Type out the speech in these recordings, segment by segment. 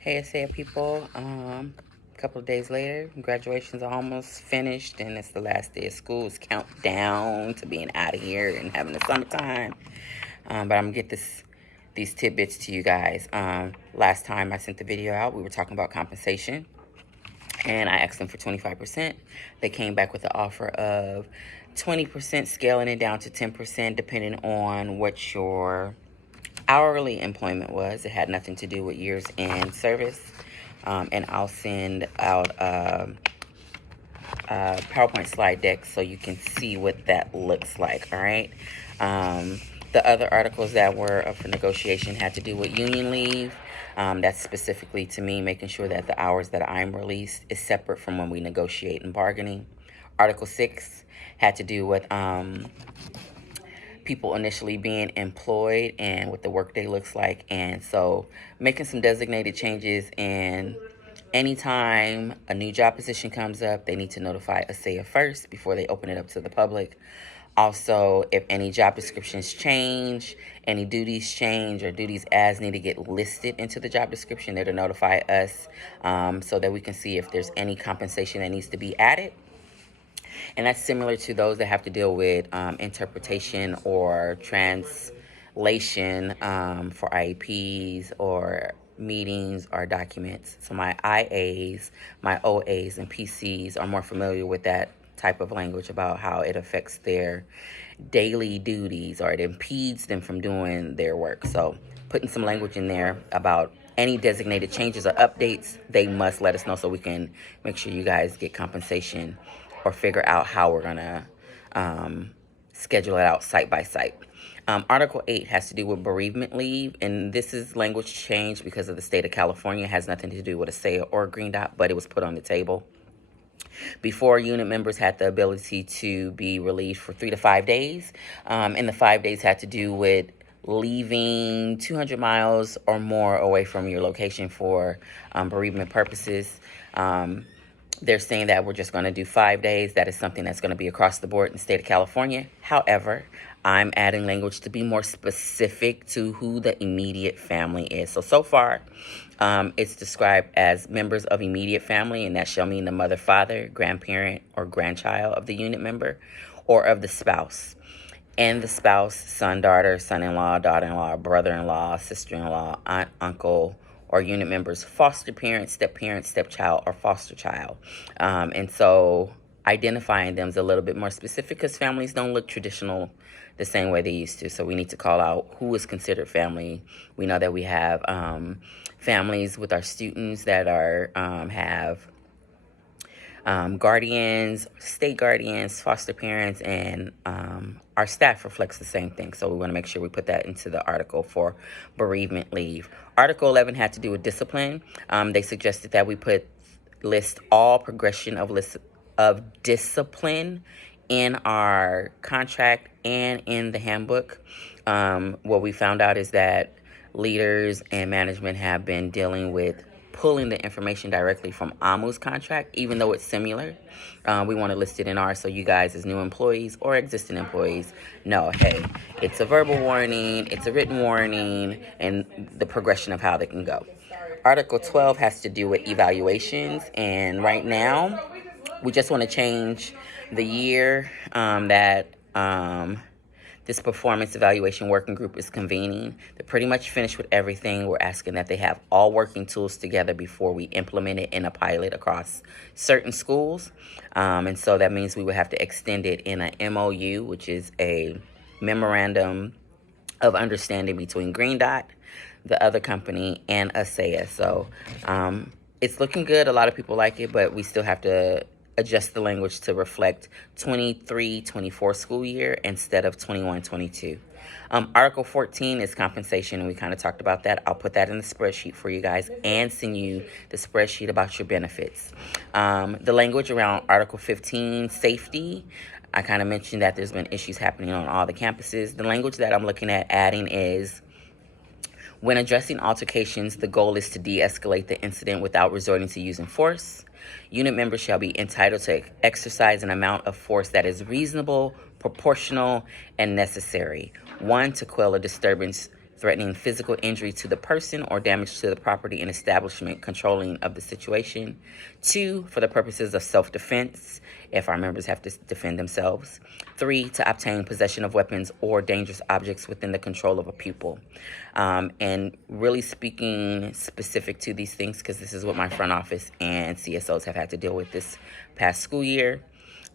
Hey, ASEA people. A couple of days later, graduations are almost finished, and it's the last day of school. It's countdown to being out of here and having the summertime. But I'm gonna get these tidbits to you guys. Last time I sent the video out, we were talking about compensation, and I asked them for 25%. They came back with the offer of 20%, scaling it down to 10%, depending on what your hourly employment was. It had nothing to do with years in service. And I'll send out a PowerPoint slide deck so you can see what that looks like. All right. The other articles that were up for negotiation had to do with union leave. That's specifically to me, making sure that the hours that I'm released is separate from when we negotiate and bargaining. Article 6 had to do with people initially being employed and what the workday looks like. And so making some designated changes, and anytime a new job position comes up, they need to notify ASEA first before they open it up to the public. Also, if any job descriptions change, any duties change, or duties as need to get listed into the job description, they're to notify us so that we can see if there's any compensation that needs to be added. And that's similar to those that have to deal with interpretation or translation for IEPs or meetings or documents. So my IAs, my OAs, and PCs are more familiar with that type of language about how it affects their daily duties or it impedes them from doing their work. So putting some language in there about any designated changes or updates, they must let us know so we can make sure you guys get compensation or figure out how we're gonna schedule it out site by site. Article 8 has to do with bereavement leave, and this is language change because of the state of California. It has nothing to do with ASEA or Green Dot, but it was put on the table. Before, unit members had the ability to be relieved for 3 to 5 days, and the 5 days had to do with leaving 200 miles or more away from your location for bereavement purposes. They're saying that we're just going to do 5 days. That is something that's going to be across the board in the state of California. However, I'm adding language to be more specific to who the immediate family is. So far, it's described as members of immediate family, and that shall mean the mother, father, grandparent, or grandchild of the unit member, or of the spouse. And the spouse, son, daughter, son-in-law, daughter-in-law, brother-in-law, sister-in-law, aunt, uncle, or unit members, foster parent, stepchild, or foster child. And so identifying them is a little bit more specific because families don't look traditional the same way they used to. So we need to call out who is considered family. We know that we have families with our students that are have guardians, state guardians, foster parents, and our staff reflects the same thing. So we want to make sure we put that into the article for bereavement leave. Article 11 had to do with discipline. They suggested that we list all progression of discipline in our contract and in the handbook. What we found out is that leaders and management have been dealing with pulling the information directly from AMU's contract, even though it's similar. We want to list it in ours so you guys as new employees or existing employees know, hey, it's a verbal warning, it's a written warning, and the progression of how they can go. Article 12 has to do with evaluations, and right now, we just want to change the year that this performance evaluation working group is convening. They're pretty much finished with everything. We're asking that they have all working tools together before we implement it in a pilot across certain schools. And so that means we would have to extend it in an MOU, which is a memorandum of understanding between Green Dot, the other company, and ASEA. So it's looking good. A lot of people like it, but we still have to adjust the language to reflect 23-24 school year instead of 21-22. Article 14 is compensation, and we kind of talked about that. I'll put that in the spreadsheet for you guys and send you the spreadsheet about your benefits. The language around Article 15, safety, I kind of mentioned that there's been issues happening on all the campuses. The language that I'm looking at adding is, when addressing altercations, the goal is to de-escalate the incident without resorting to using force. Unit members shall be entitled to exercise an amount of force that is reasonable, proportional, and necessary. 1, to quell a disturbance threatening physical injury to the person or damage to the property and establishment controlling of the situation. 2, for the purposes of self-defense, if our members have to defend themselves. 3, to obtain possession of weapons or dangerous objects within the control of a pupil. And really speaking specific to these things, because this is what my front office and CSOs have had to deal with this past school year,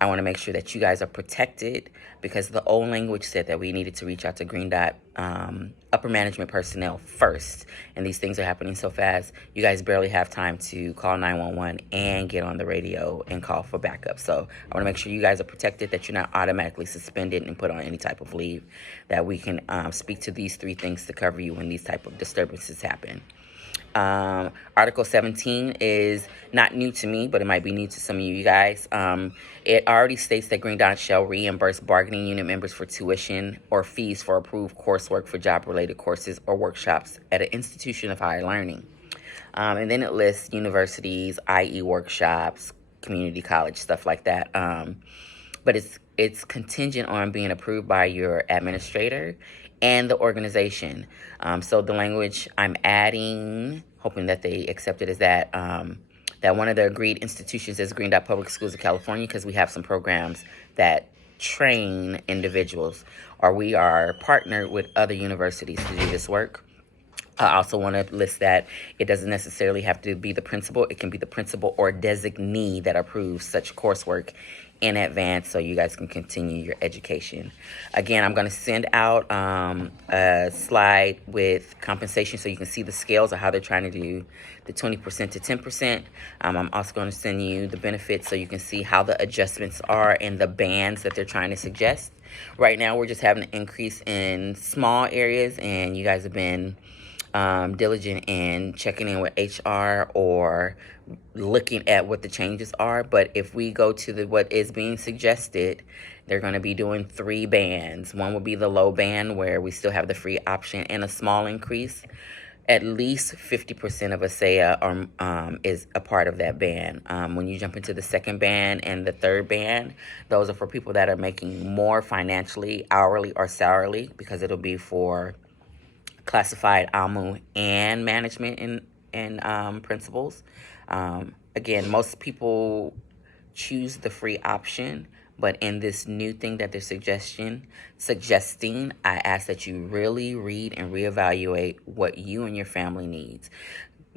I want to make sure that you guys are protected, because the old language said that we needed to reach out to Green Dot upper management personnel first. And these things are happening so fast, you guys barely have time to call 911 and get on the radio and call for backup. So I want to make sure you guys are protected, that you're not automatically suspended and put on any type of leave, that we can speak to these 3 things to cover you when these type of disturbances happen. Article 17 is not new to me, but it might be new to some of you guys. It already states that Green Dot shall reimburse bargaining unit members for tuition or fees for approved coursework for job-related courses or workshops at an institution of higher learning. And then it lists universities, i.e. workshops, community college, stuff like that. But it's contingent on being approved by your administrator and the organization. So the language I'm adding, hoping that they accept it, is that that one of the agreed institutions is Green Dot Public Schools of California, because we have some programs that train individuals, or we are partnered with other universities to do this work. I also want to list that it doesn't necessarily have to be the principal. It can be the principal or designee that approves such coursework in advance, so you guys can continue your education. Again, I'm going to send out a slide with compensation so you can see the scales of how they're trying to do the 20% to 10%. I'm also going to send you the benefits so you can see how the adjustments are and the bands that they're trying to suggest. Right now, we're just having an increase in small areas, and you guys have been diligent in checking in with HR or looking at what the changes are. But if we go to what is being suggested, they're going to be doing 3 bands. One will be the low band, where we still have the free option and a small increase. At least 50% of ASEA is a part of that band. When you jump into the second band and the third band, those are for people that are making more financially, hourly or salary, because it'll be for classified AMU and management and principals. Again, most people choose the free option, but in this new thing that they're suggesting, I ask that you really read and reevaluate what you and your family needs.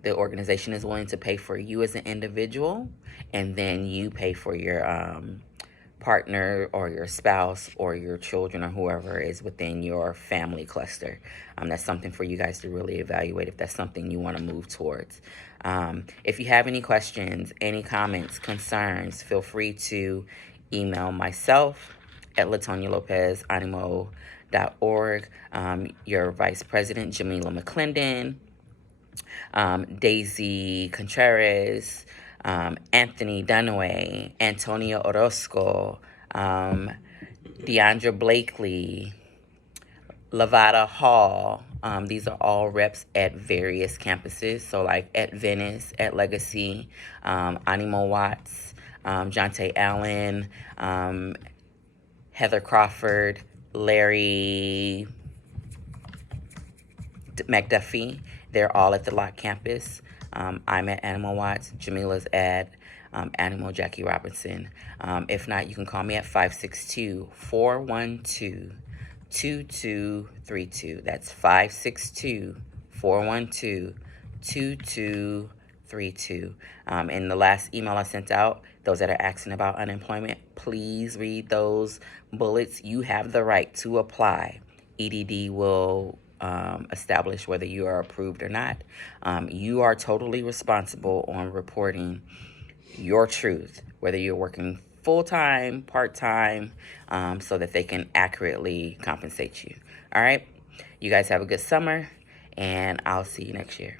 The organization is willing to pay for you as an individual, and then you pay for your partner or your spouse or your children or whoever is within your family cluster. That's something for you guys to really evaluate if that's something you want to move towards. If you have any questions, any comments, concerns, feel free to email myself at LaToniaLopezAnimo.org, your Vice President, Jamila McClendon, Daisy Contreras, Anthony Dunaway, Antonio Orozco, Deandra Blakely, Lavada Hall. These are all reps at various campuses. So like at Venice, at Legacy, Animo Watts, Jonte Allen, Heather Crawford, Larry McDuffie. They're all at the Locke campus. I'm at Animo Watts. Jamila's at Animo Jackie Robinson. If not, you can call me at 562-412-2232. That's 562-412-2232. And the last email I sent out, those that are asking about unemployment, please read those bullets. You have the right to apply. EDD will establish whether you are approved or not. You are totally responsible on reporting your truth, whether you're working full-time, part-time, so that they can accurately compensate you. All right? You guys have a good summer, and I'll see you next year.